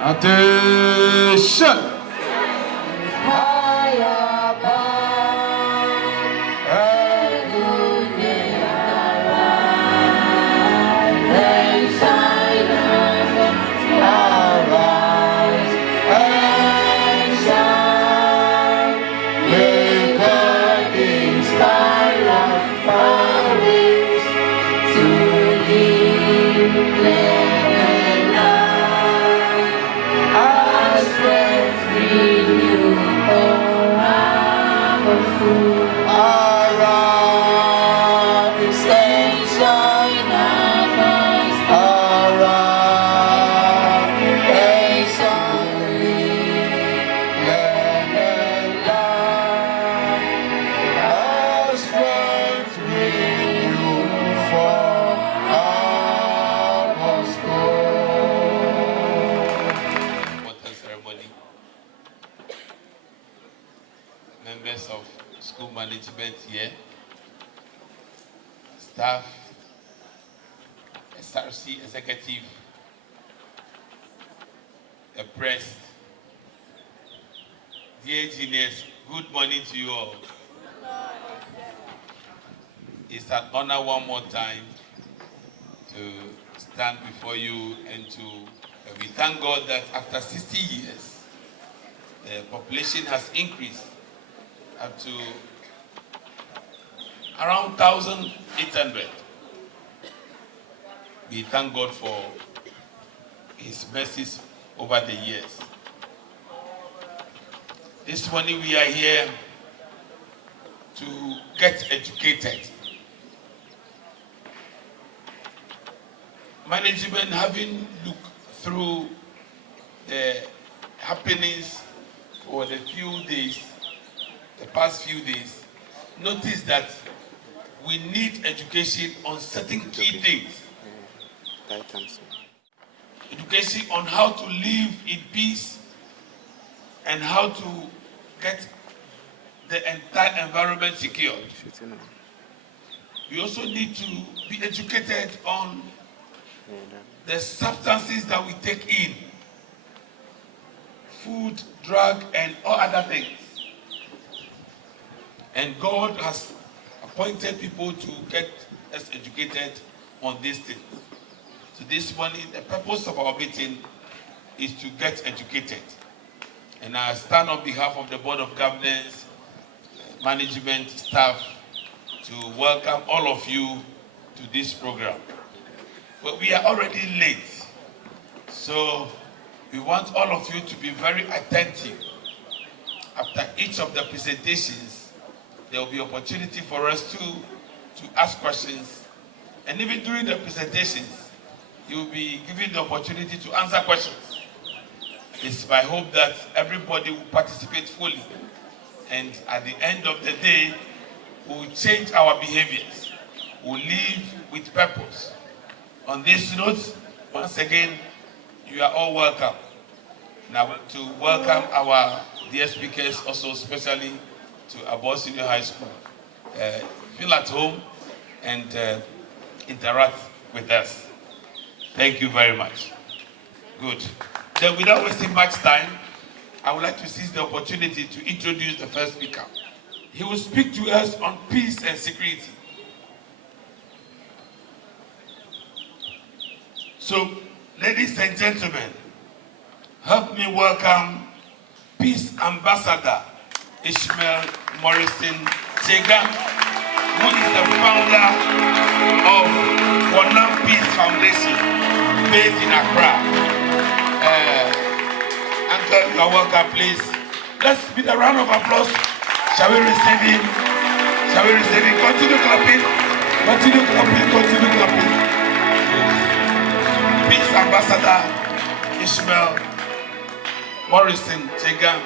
Attention! Members of school management here, staff, SRC executive, the press, dear engineers, good morning to you all. It's an honor one more time to stand before you and we thank God that after 60 years, the population has increased up to around 1,800. We thank God for His mercies over the years. This morning we are here to get educated. Management, having looked through the happenings for the past few days, notice that we need education on certain key things. Education on how to live in peace and how to get the entire environment secured. We also need to be educated on the substances that we take in, food, drug, and all other things. And God has appointed people to get us educated on these things. So this morning, the purpose of our meeting is to get educated. And I stand on behalf of the Board of Governors, management, staff, to welcome all of you to this program. But we are already late, so we want all of you to be very attentive. After each of the presentations, there will be opportunity for us to ask questions. And even during the presentations, you will be given the opportunity to answer questions. It's my hope that everybody will participate fully. And at the end of the day, we will change our behaviors. We will live with purpose. On this note, once again, you are all welcome. Now, I want to welcome our dear speakers, also especially to Aborsco High School. Feel at home and interact with us. Thank you very much. Good. Then, without wasting much time, I would like to seize the opportunity to introduce the first speaker. He will speak to us on peace and security. So, ladies and gentlemen, help me welcome Peace Ambassador Ishmael Morrison Chega, who is the founder of Wanam Peace Foundation, based in Accra. Uncle, you are welcome, please. Let's give a round of applause. Shall we receive him? Shall we receive him? Continue clapping. Continue clapping. Continue clapping. Peace Ambassador Ishmael Morrison Chega,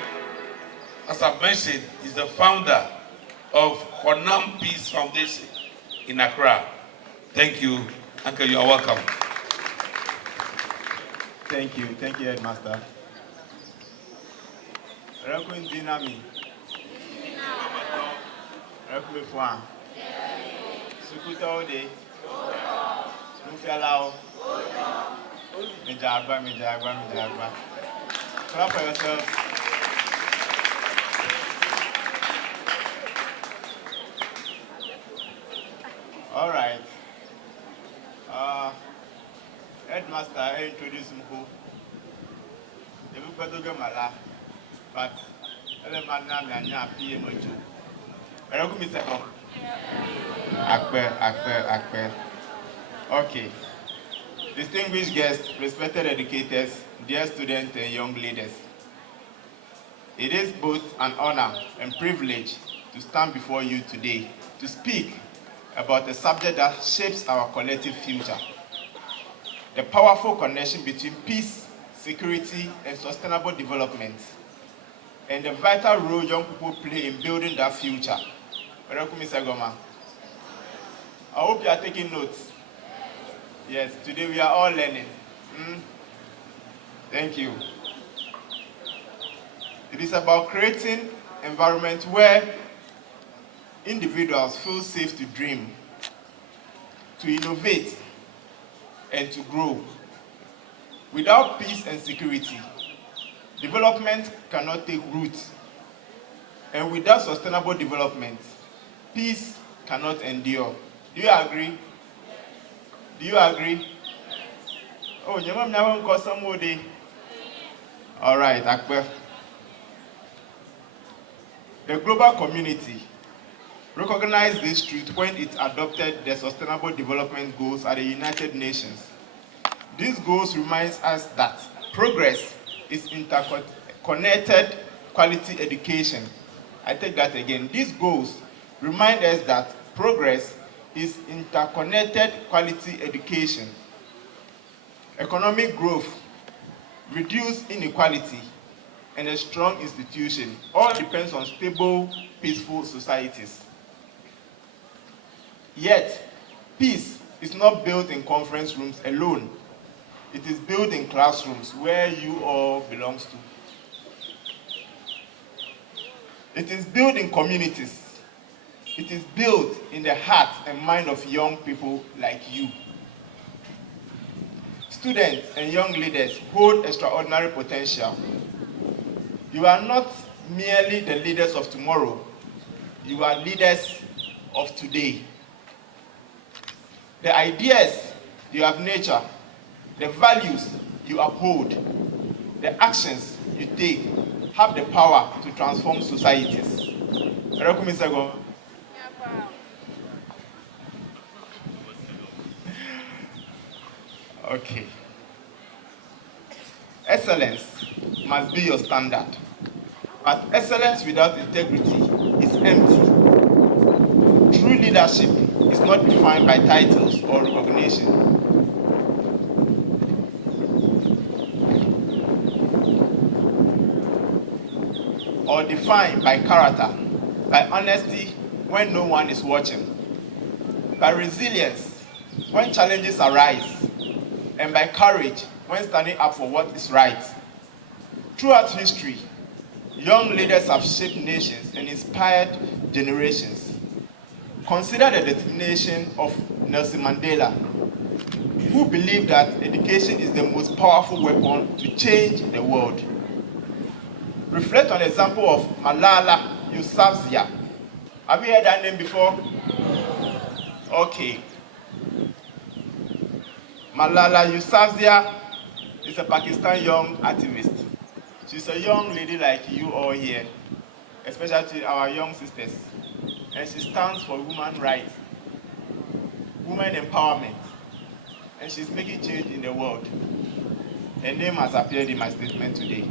as I've mentioned, is the founder of Wanam Peace Foundation in Accra. Thank you, Uncle. You are welcome. Thank you, Headmaster. Rakun Dinami. Rakun Fwan. Sukuta Ode. Mufialao. Mijagba. Clap for yourselves. All right. Headmaster, I introduce him who. Everybody go my laugh, but every man now PM on you. I don't miss a come. Akpe. Okay. Distinguished guests, respected educators, dear students and young leaders. It is both an honor and privilege to stand before you today to speak about a subject that shapes our collective future. The powerful connection between peace, security, and sustainable development, and the vital role young people play in building that future. I hope you are taking notes. Yes, today we are all learning. Thank you. It is about creating an environment where individuals feel safe to dream, to innovate, and to grow. Without peace and security, development cannot take root. And without sustainable development, peace cannot endure. Do you agree? Do you agree? Oh, you never got somebody. All right, Akbar. The global community recognized this truth when it adopted the Sustainable Development Goals at the United Nations. These goals remind us that progress is interconnected quality education. I take that again. These goals remind us that progress is interconnected quality education. Economic growth, reduced inequality, and a strong institution all depends on stable, peaceful societies. Yet, peace is not built in conference rooms alone. It is built in classrooms where you all belong to. It is built in communities. It is built in the heart and mind of young people like you. Students and young leaders hold extraordinary potential. You are not merely the leaders of tomorrow. You are leaders of today. The ideas you have nurtured, the values you uphold, the actions you take have the power to transform societies. Okay. Excellence must be your standard. But excellence without integrity is empty. True leadership is not defined by titles or recognition. Or defined by character, by honesty when no one is watching, by resilience when challenges arise, and by courage when standing up for what is right. Throughout history, young leaders have shaped nations and inspired generations. Consider the determination of Nelson Mandela, who believed that education is the most powerful weapon to change the world. Reflect on the example of Malala Yousafzai. Have you heard that name before? Okay. Malala Yousafzai is a Pakistan young activist. She's a young lady like you all here, especially our young sisters. And she stands for women's rights, women empowerment. And she's making change in the world. Her name has appeared in my statement today.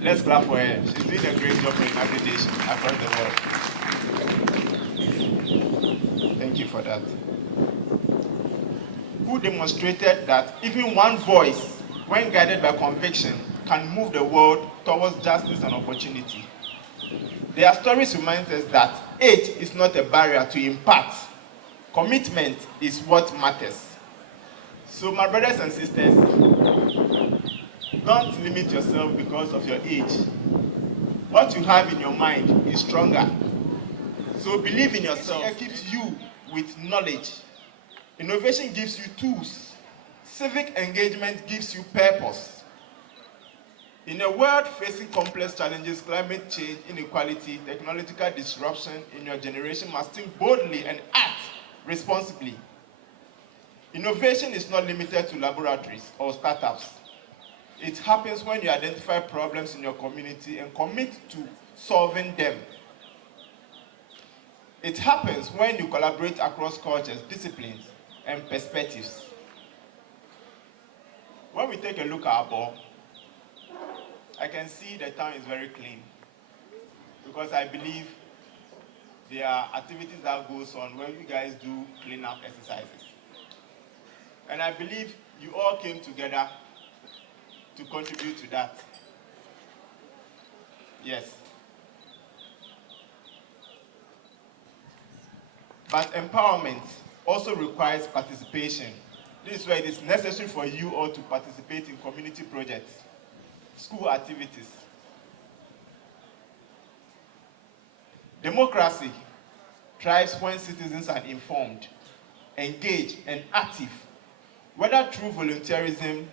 Let's clap for her. She's doing a great job in accreditation across the world. Thank you for that. Who demonstrated that even one voice, when guided by conviction, can move the world towards justice and opportunity. Their stories remind us that age is not a barrier to impact. Commitment is what matters. So my brothers and sisters, don't limit yourself because of your age. What you have in your mind is stronger. So believe in yourself. It keeps you with knowledge. Innovation gives you tools. Civic engagement gives you purpose. In a world facing complex challenges, climate change, inequality, technological disruption, in your generation must think boldly and act responsibly. Innovation is not limited to laboratories or startups. It happens when you identify problems in your community and commit to solving them. It happens when you collaborate across cultures, disciplines, and perspectives. When we take a look at Abo, I can see the town is very clean because I believe there are activities that goes on where you guys do clean-up exercises. And I believe you all came together to contribute to that. Yes. But empowerment also requires participation. This is where it is necessary for you all to participate in community projects, school activities. Democracy thrives when citizens are informed, engaged, and active, whether through volunteerism,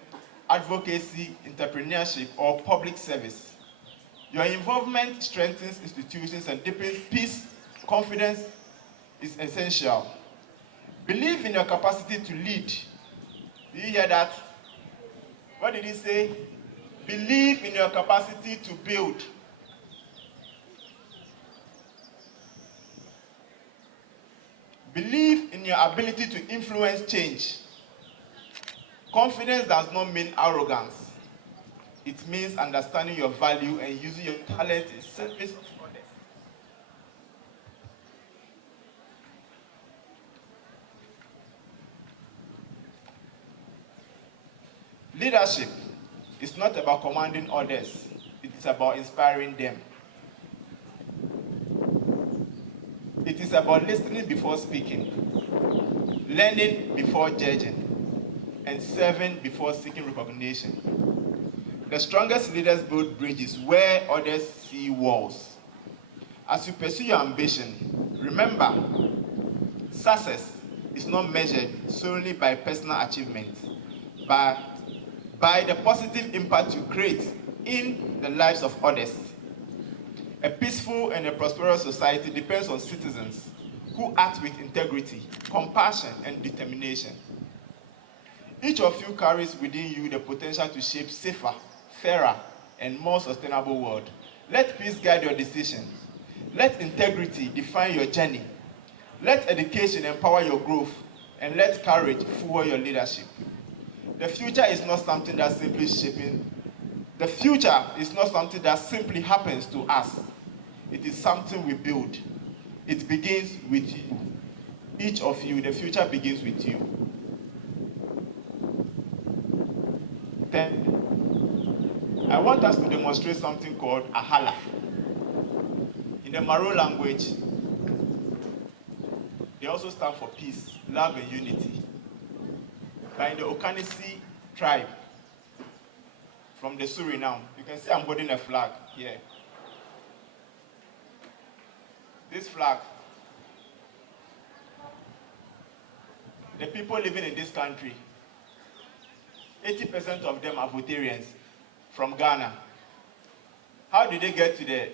advocacy, entrepreneurship, or public service. Your involvement strengthens institutions and deepens peace. Confidence is essential. Believe in your capacity to lead. Do you hear that? What did he say? Believe in your capacity to build. Believe in your ability to influence change. Confidence does not mean arrogance. It means understanding your value and using your talent in service of others. Leadership is not about commanding others. It is about inspiring them. It is about listening before speaking, learning before judging, and serving before seeking recognition. The strongest leaders build bridges where others see walls. As you pursue your ambition, remember, success is not measured solely by personal achievement, but by the positive impact you create in the lives of others. A peaceful and a prosperous society depends on citizens who act with integrity, compassion, and determination. Each of you carries within you the potential to shape safer, fairer, and more sustainable world. Let peace guide your decisions. Let integrity define your journey. Let education empower your growth, and let courage fuel your leadership. The future is not something that simply The future is not something that simply happens to us. It is something we build. It begins with you. Each of you, the future begins with you. Then, I want us to demonstrate something called Ahala. In the Maro language, they also stand for peace, love, and unity. But in the Okanisi tribe, from the Suriname, you can see I'm holding a flag here. This flag, the people living in this country, 80% of them are Votarians from Ghana. How did they get to the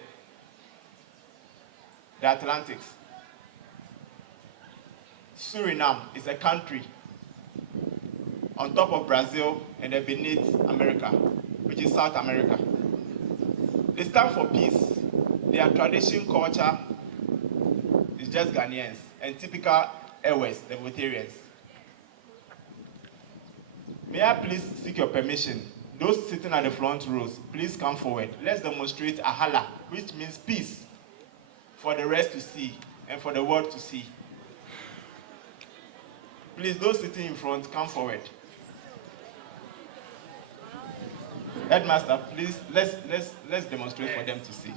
Atlantics? Suriname is a country on top of Brazil and beneath America, which is South America. They stand for peace. Their tradition, culture is just Ghanaians and typical Ewes, the Votarians. May I please seek your permission? Those sitting at the front rows, please come forward. Let's demonstrate Ahala, which means peace, for the rest to see and for the world to see. Please, those sitting in front, come forward. Headmaster, please, let's demonstrate for them to see.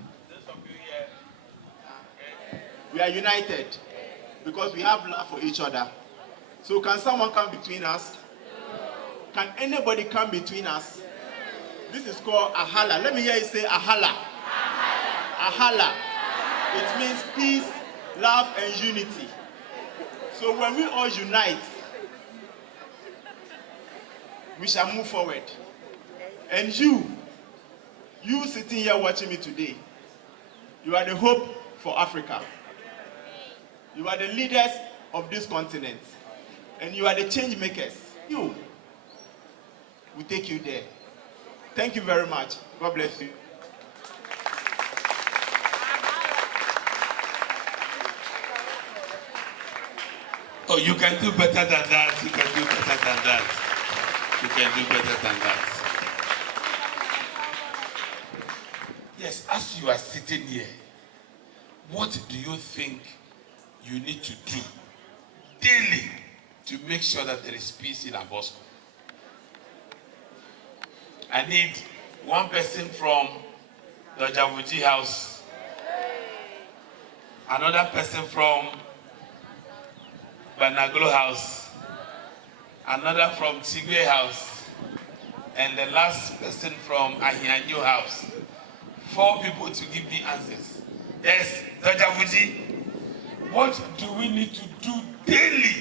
We are united because we have love for each other. So can someone come between us? Can anybody come between us? This is called Ahala. Let me hear you say Ahala. Ahala. It means peace, love, and unity. So when we all unite, we shall move forward. And you You sitting here watching me today, you are the hope for Africa. You are the leaders of this continent. And you are the change makers. You will take you there. Thank you very much. God bless you. Oh, you can do better than that. You can do better than that. You can do better than that. Yes, as you are sitting here, what do you think you need to do daily to make sure that there is peace in Aborsco? I need one person from the Javuji house, another person from Banagolo house, another from Tigwe house, and the last person from Ahianyo house. 4 people to give me answers. Yes, Javuji, what do we need to do daily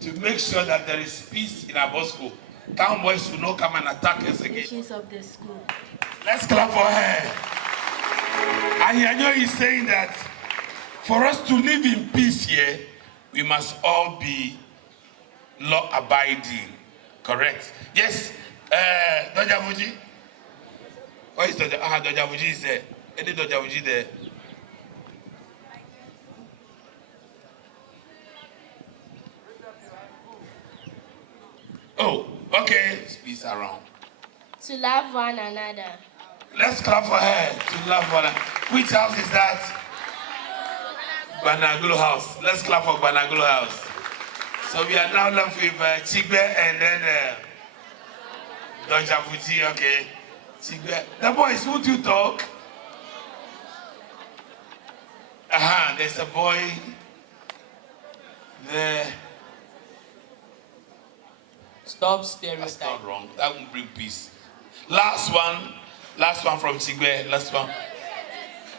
to make sure that there is peace in Aborsco? Town boys will not come and attack us again. Of the school. Let's clap for her. Ahianyo is saying that for us to live in peace here, we must all be law-abiding. Correct? Yes, Dojavuji. Where is Dojavuji? Dojavuji is there. Any Dojavuji there? Oh, okay. Peace around. To love one another. Let's clap for her. To love one another. Which house is that? Banagolo house. Let's clap for Banagolo house. So we are now left with Chigbe and then Don Javuji. Okay. Chigbe. The boys, would you talk? There's a boy there. Stop stereotyping. That's not wrong. That won't bring peace. Last one from Chigbe. Last one.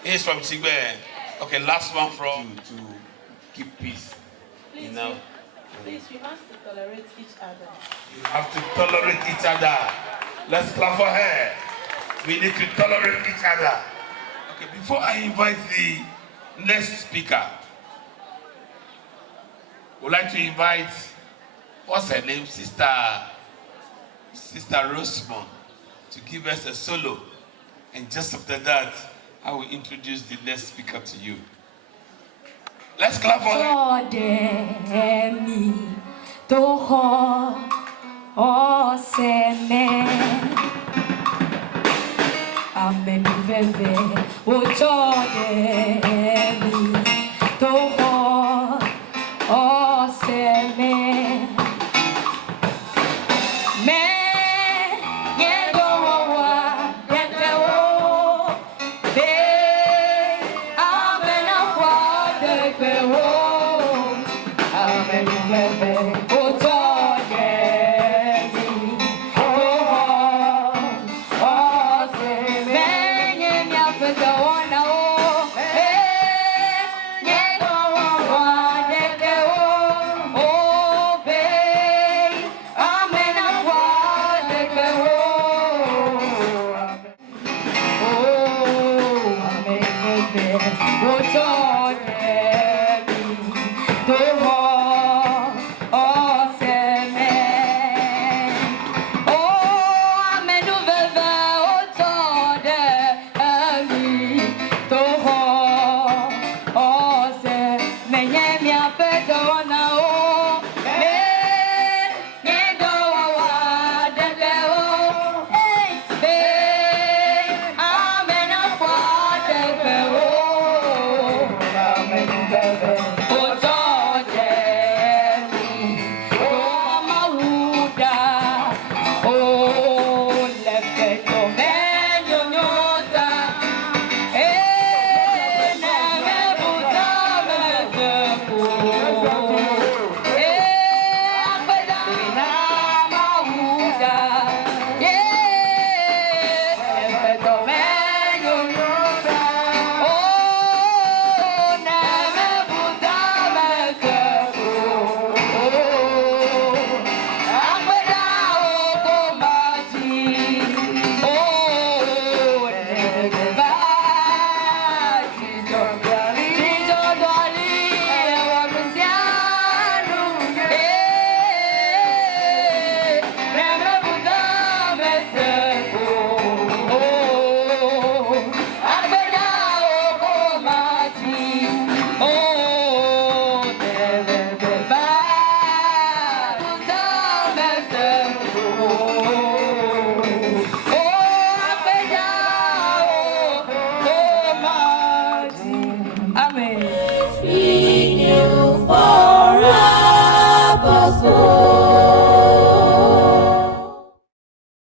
He's from Chigbe. Okay, last one from to keep peace. Please, you know. Please, we must tolerate each other. You have to tolerate each other. Let's clap for her. We need to tolerate each other. Okay, before I invite the next speaker, would like to invite, what's her name? Sister Rosemond, to give us a solo. And just after that, I will introduce the next speaker to you. Let's clap for her. Go on.